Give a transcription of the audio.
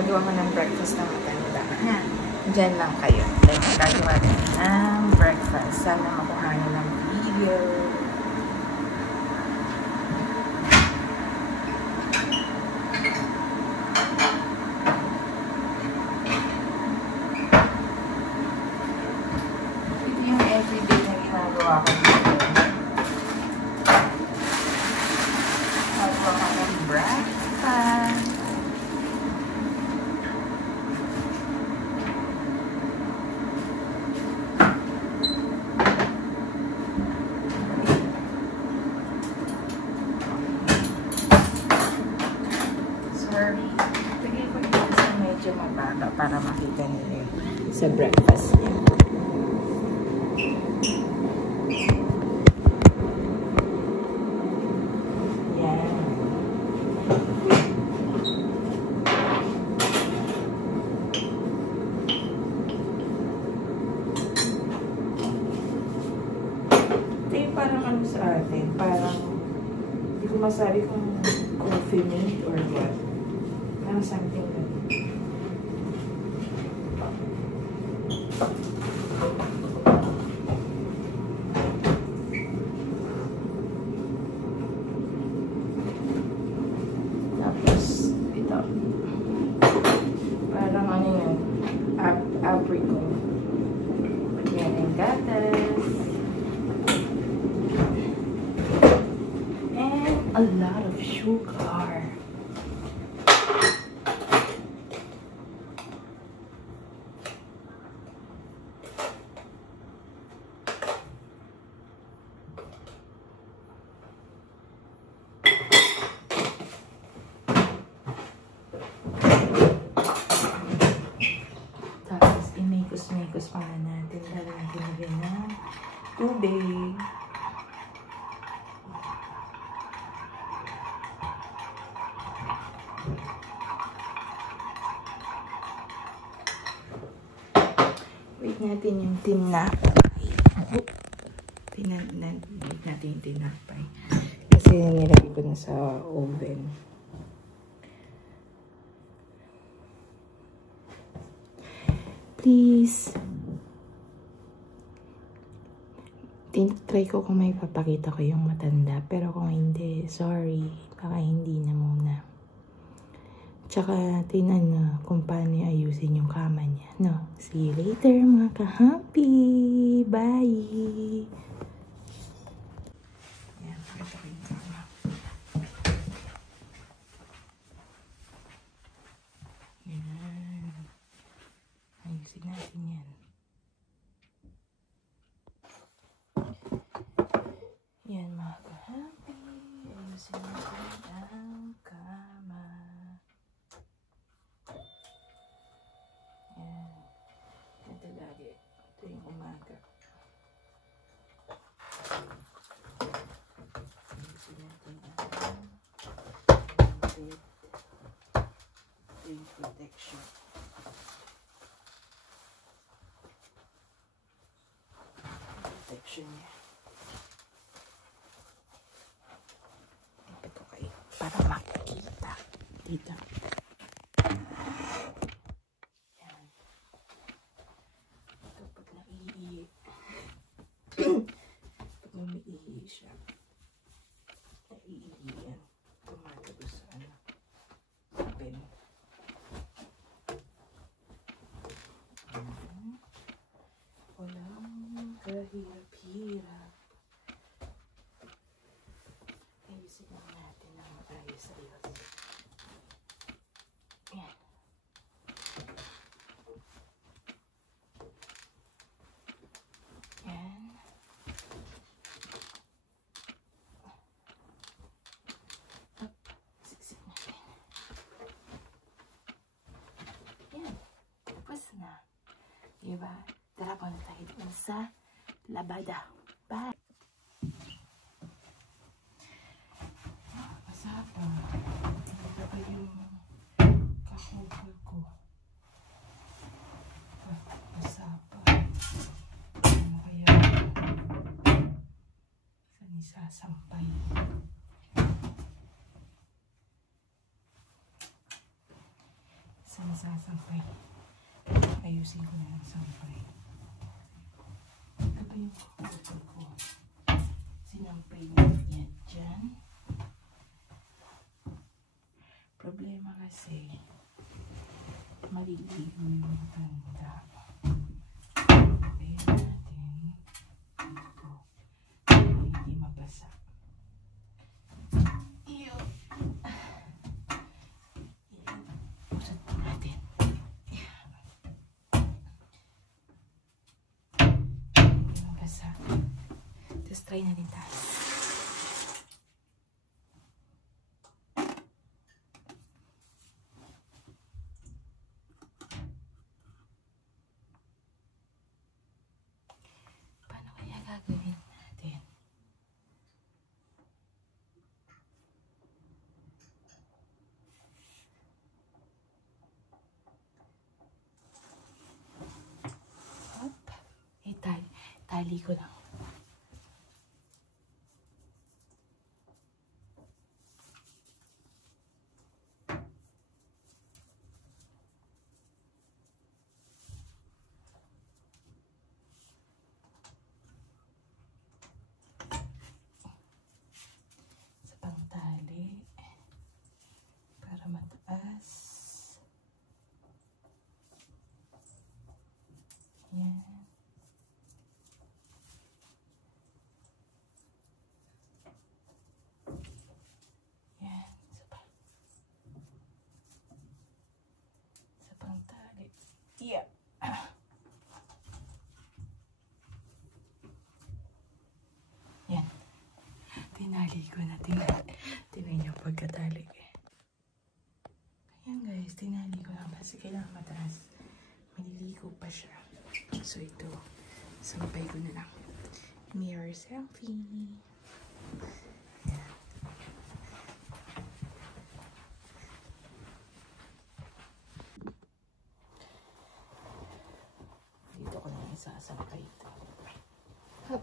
gagawa ko ng breakfast na matanda. Ha? Diyan lang kayo. Then, gagawa rin ng breakfast. Sana makuha nyo ng video. Ito yung everyday na ginagawa ko dito. Gagawa ko ng breakfast. Para makita niyo sa breakfast niya. Yan. Ito yung parang ano sa atin. Parang hindi ko masabi kung coffee mate or what. Parang something like tapos ito parang ano yun apricot, lagyan ng gatas and a lot of sugar. Mekos pa natin. Lalo natin lagyan ng tubig. Wait natin yung tinapay. Wait natin yung tinapay. Kasi nilagay ko na sa oven. Please. Try ko kung may papakita ko yung matanda. Pero kung hindi, sorry. Baka hindi na muna. Tsaka, tingnan na kung paano ayusin yung kama niya. No? See you later, mga ka-happy. Bye! Yan, pakita ko yung kama. Yan. Ayusin natin yan. Yan, mga ka-happy. Ayusin natin ang kama. Yan. Ito lagi. Ito yung umaga. Ayusin natin ang bed. Ito yung protection. Protection niya. Ito kayo. Para makikita. Dito. Yan. Ito pag naiihi. Pag umiihi siya. Naiihi yan. Tumatago sa ano. Open. Walang kahirap-hirap. Ayusin lang natin ang maayos-ayos. Yan. Yan. Up. Siksik natin. Yan. Tapos na. Diba? Tara po na tayo dun sa labada. Bye! Masapa. Ito ba yung kahugol ko? Masapa. Ano kaya? Saan isasampay? Saan sasampay. Ayusin ko na ang sampay. Ito pa yung kukutul ko. Sinampay niya yan dyan. Problema kasi, maliligo yung tanda. Kaya natin ito. Hindi mabasa. Pusat po natin. Hindi mabasa. Tapos try na din tayo. Paano kaya gagawin natin? Hop. Tali ko lang. Sa pangtali. Para mataas. Yan. Yan. Sa pangtali. Yeah. Yan. Tinali ko na. Tingnan niyo pagkatali. Ayan guys, tinali ko lang kasi kailangan mataas. Maliligo pa siya. So ito, sampay ko na lang. Mirror selfie. Ayan. Dito ko na isasampay ito. Hop.